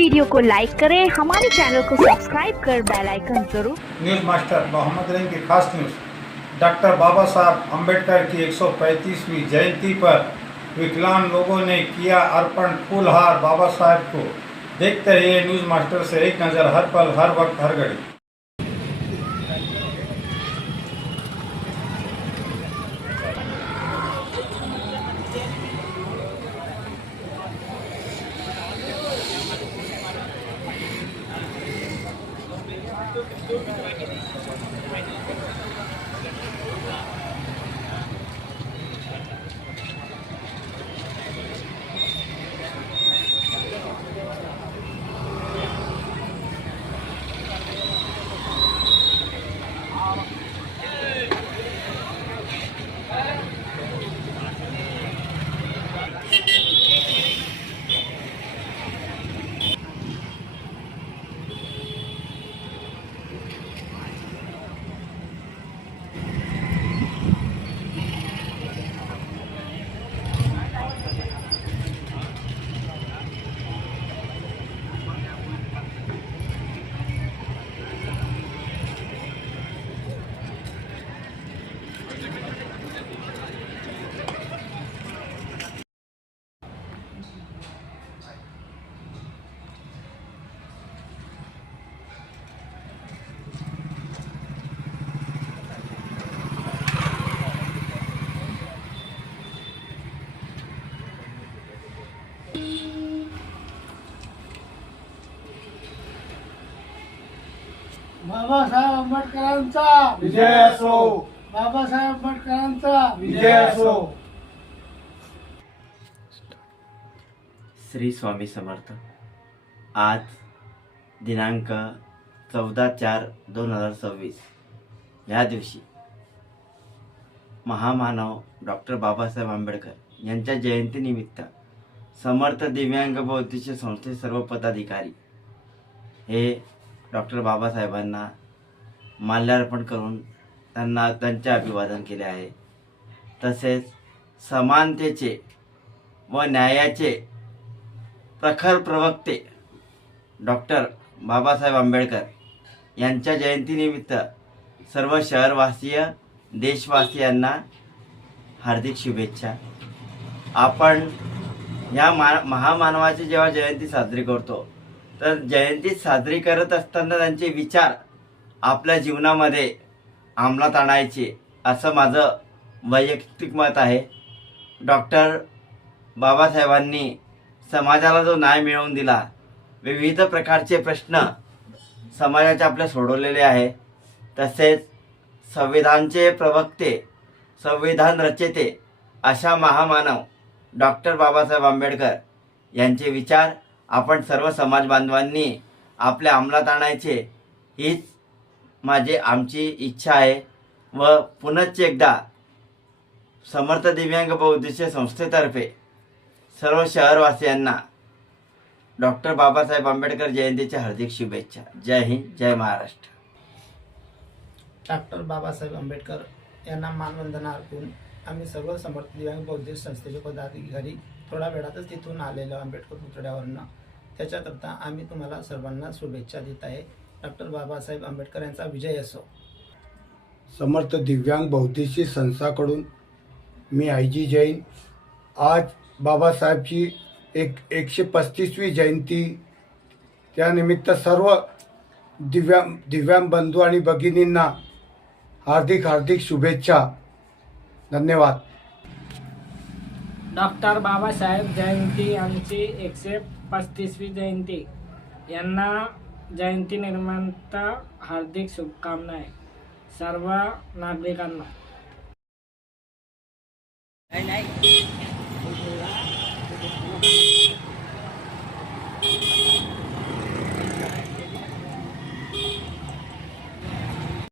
Video को like करें, हमारे चैनल को सब्सक्राइब कर बेल आइकन जरूर। न्यूज़ मास्टर मोहम्मद रहीम की खास न्यूज़। डॉक्टर बाबा साहब अम्बेडकर की 135वीं जयंती पर विकलांग लोगों ने किया अर्पण फूलहार बाबा साहब को। देखते रहिए न्यूज़ मास्टर से एक नज़र हर पल हर वक्त हर घड़ी। बाबासाहेब आंबेडकरांचा विजय असो. बाबासाहेब आंबेडकरांचा विजय असो. श्री स्वामी समर्थ. आज दिनांक 14/4/2026 या दिवशी महामानव डॉक्टर बाबासाहेब आंबेडकर यांच्या जयंतीनिमित्त समर्थ दिव्यांग बौद्धिक संस्थेचे सर्व पदाधिकारी हे डॉक्टर बाबासाहेबांना माल्यार्पण करून त्यांचे अभिवादन केले आहे. तसेच समानतेचे व न्यायाचे प्रखर प्रवक्ते डॉक्टर बाबासाहेब आंबेडकर यांच्या जयंतीनिमित्त सर्व शहरवासीय देशवासियांना हार्दिक शुभेच्छा. आपण या महामानवाची जेव्हा जयंती साजरी करतो तर जयंती साजरी करत असताना त्यांचे विचार आपल्या जीवनामध्ये अंमलात आणायचे असं माझं वैयक्तिक मत आहे. डॉक्टर बाबासाहेबांनी समाजाला जो न्याय मिळवून दिला, विविध प्रकारचे प्रश्न समाजाचे आपले सोडवलेले आहे. तसेच संविधानचे प्रवक्ते, संविधान रचेते अशा महामानव डॉक्टर बाबासाहेब आंबेडकर यांचे विचार आपण सर्व समाज बांधवांनी आपल्या अंमलात आणायचे हीच आमची इच्छा आहे. व पुनश्च एकदा समर्थ दिव्यांग बौद्धिक संस्थेतर्फे सर्व शहरवासियांना डॉक्टर बाबासाहेब आंबेडकर जयंतीच्या हार्दिक शुभेच्छा. जय हिंद, जय महाराष्ट्र. डॉक्टर बाबासाहेब आंबेडकर यांना मानवंदना अर्पून आम्ही सर्व समर्थ दिव्यांग बौद्धिक संस्थेचे पदाधिकारी थोड्या वेळातच तिथून आलेलो आंबेडकर पुतळ्यावरनं. त्याच्याकरता आम्ही तुम्हाला सर्वांना शुभेच्छा देत आहे. डॉक्टर बाबासाहेब आंबेडकर यांचा विजय असो. समर्थ दिव्यांग बौद्धिक संस्थाकडून मी आय.जी. जैन. आज बाबासाहेबची 135वी जयंती, त्यानिमित्त सर्व दिव्यांग बंधू आणि भगिनींना हार्दिक शुभेच्छा. धन्यवाद. डॉक्टर बाबासाहेब जयंती आमची 135वी जयंती. यांना जयंती निमित्त हार्दिक शुभकामना आहे सर्व नागरिकांना.